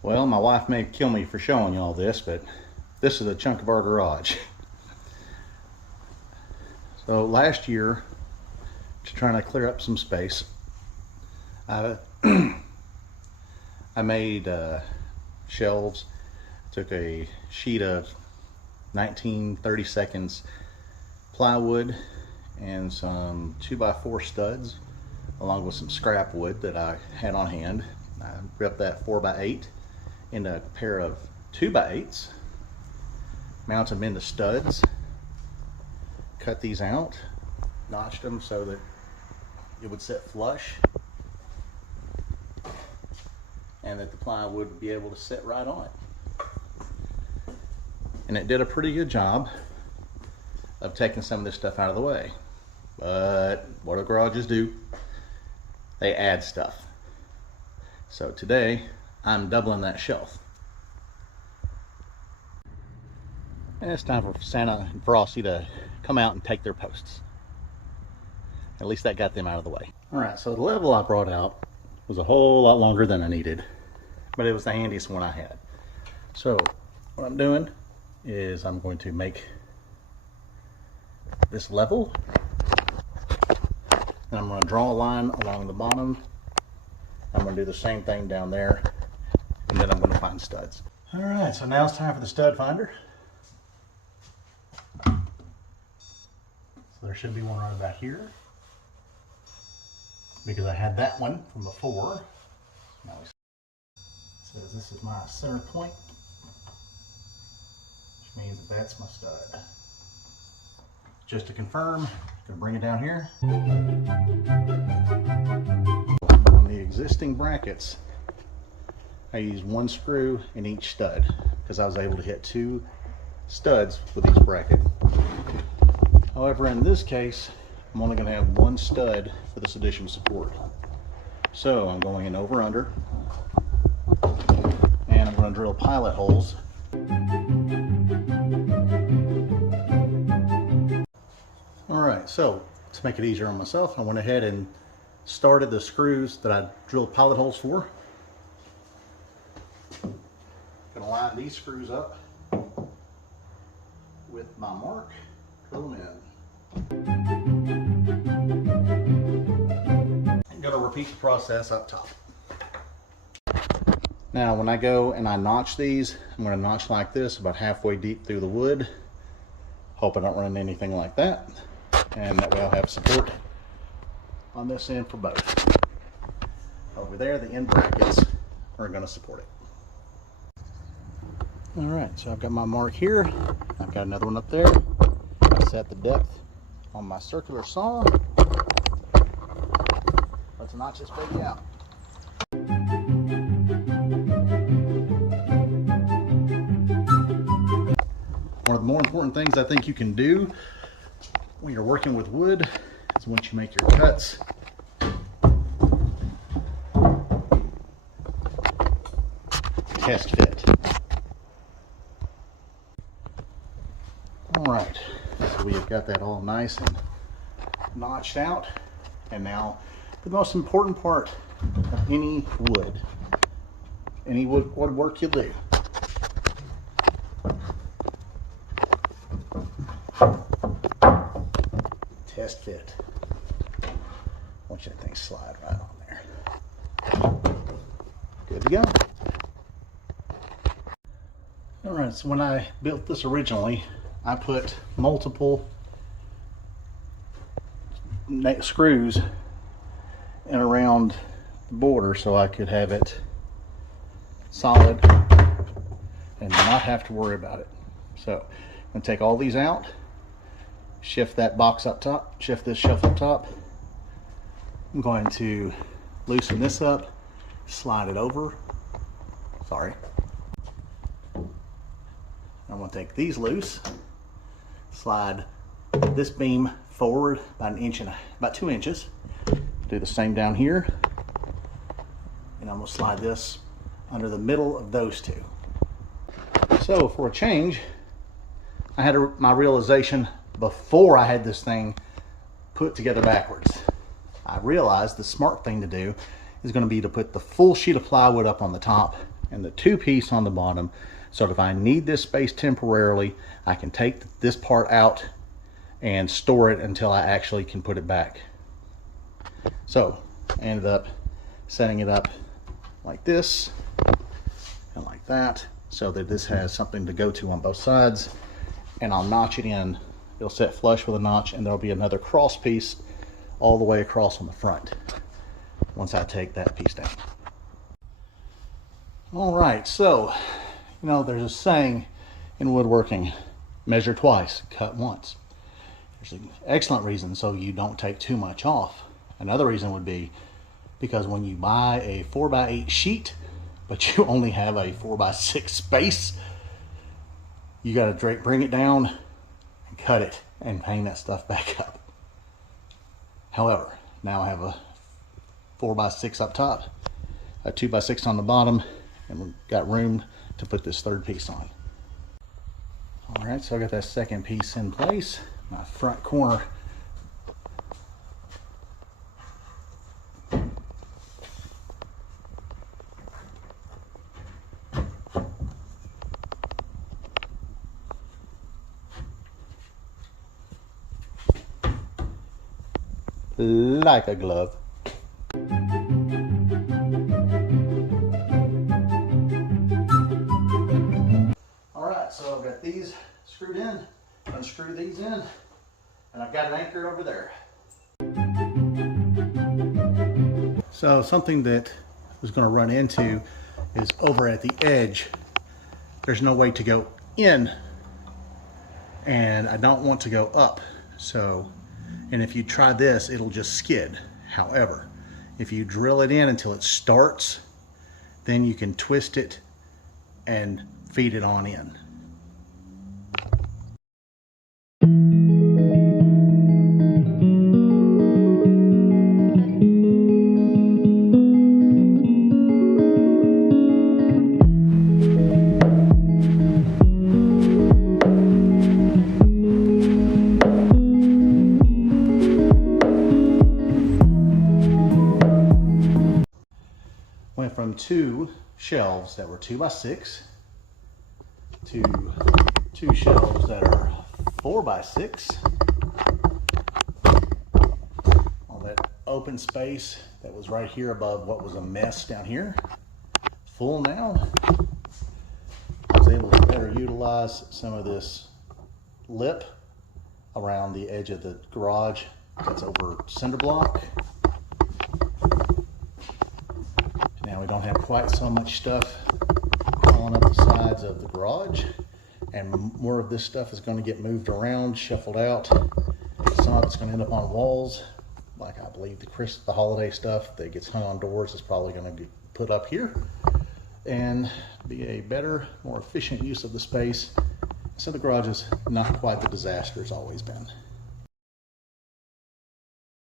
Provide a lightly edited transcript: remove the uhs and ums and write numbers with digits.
Well, my wife may kill me for showing you all this, but this is a chunk of our garage. So last year, to try to clear up some space, I made shelves. Took a sheet of 19/32 plywood and some 2x4 studs, along with some scrap wood that I had on hand. I ripped that 4x8 into a pair of 2x8s, mounted them into studs, cut these out, notched them so that it would sit flush and that the plywood would be able to sit right on it. And it did a pretty good job of taking some of this stuff out of the way. But what do garages do? They add stuff. So today, I'm doubling that shelf. And it's time for Santa and Frosty to come out and take their posts. At least that got them out of the way. All right, so the level I brought out was a whole lot longer than I needed, but it was the handiest one I had. So what I'm doing is I'm going to make this level, and I'm going to draw a line along the bottom. I'm going to do the same thing down there, and then I'm going to find studs. All right, so now it's time for the stud finder. So there should be one right about here, because I had that one from before. Now it says this is my center point, which means that that's my stud. Just to confirm, I'm gonna bring it down here. On the existing brackets, I used one screw in each stud because I was able to hit 2 studs with each bracket. However, in this case, I'm only gonna have 1 stud for this additional support. So I'm going in over under, and I'm gonna drill pilot holes. Alright, so to make it easier on myself, I went ahead and started the screws that I drilled pilot holes for. Gonna line these screws up with my mark, drill them in. I'm gonna repeat the process up top. Now when I go and I notch these, I'm gonna notch like this about halfway deep through the wood. Hope I don't run into anything like that. And that way I'll have support on this end for both. Over there, the end brackets are going to support it. All right, so I've got my mark here. I've got another one up there. I set the depth on my circular saw. Let's notch this baby out. One of the more important things I think you can do when you're working with wood is once you make your cuts, test fit. All right, so we have got that all nice and notched out. And now the most important part of any woodwork you do. Test fit. I want you to think slide right on there. Good to go. All right, so when I built this originally, I put multiple screws in around the border so I could have it solid and not have to worry about it. So I'm going to take all these out, shift that box up top, shift this shelf up top. I'm going to loosen this up, slide it over. Sorry. I'm going to take these loose, slide this beam forward about 2 inches. Do the same down here. And I'm going to slide this under the middle of those two. So for a change, I had my realization before I had this thing put together backwards. I realized the smart thing to do is going to be to put the full sheet of plywood up on the top and the 2-piece on the bottom, so that if I need this space temporarily, I can take this part out and store it until I actually can put it back. So I ended up setting it up like this and like that, so that this has something to go to on both sides, and I'll notch it in. It'll set flush with a notch, and there'll be another cross piece all the way across on the front once I take that piece down. All right, so, you know, there's a saying in woodworking, measure twice, cut once. There's an excellent reason so you don't take too much off. Another reason would be because when you buy a 4x8 sheet, but you only have a 4x6 space, you got to bring it down and cut it and hang that stuff back up. However, now I have a 4x6 up top, a 2x6 on the bottom, and we've got room to put this third piece on. All right, so I got that second piece in place. My front corner like a glove. All right, so I've got these screwed in, unscrew these in, and I've got an anchor over there. So something that I was going to run into is over at the edge, there's no way to go in, and I don't want to go up. So, and if you try this, it'll just skid. However, if you drill it in until it starts, then you can twist it and feed it on in. Went from 2 shelves that were 2x6 to 2 shelves that are 4x6. All that open space that was right here above what was a mess down here, full now. I was able to better utilize some of this lip around the edge of the garage that's over cinder block. Now we don't have quite so much stuff crawling up the sides of the garage, and more of this stuff is going to get moved around, shuffled out. Some of it's going to end up on walls, like I believe the holiday stuff that gets hung on doors is probably going to be put up here, and be a better, more efficient use of the space. So the garage is not quite the disaster it's always been.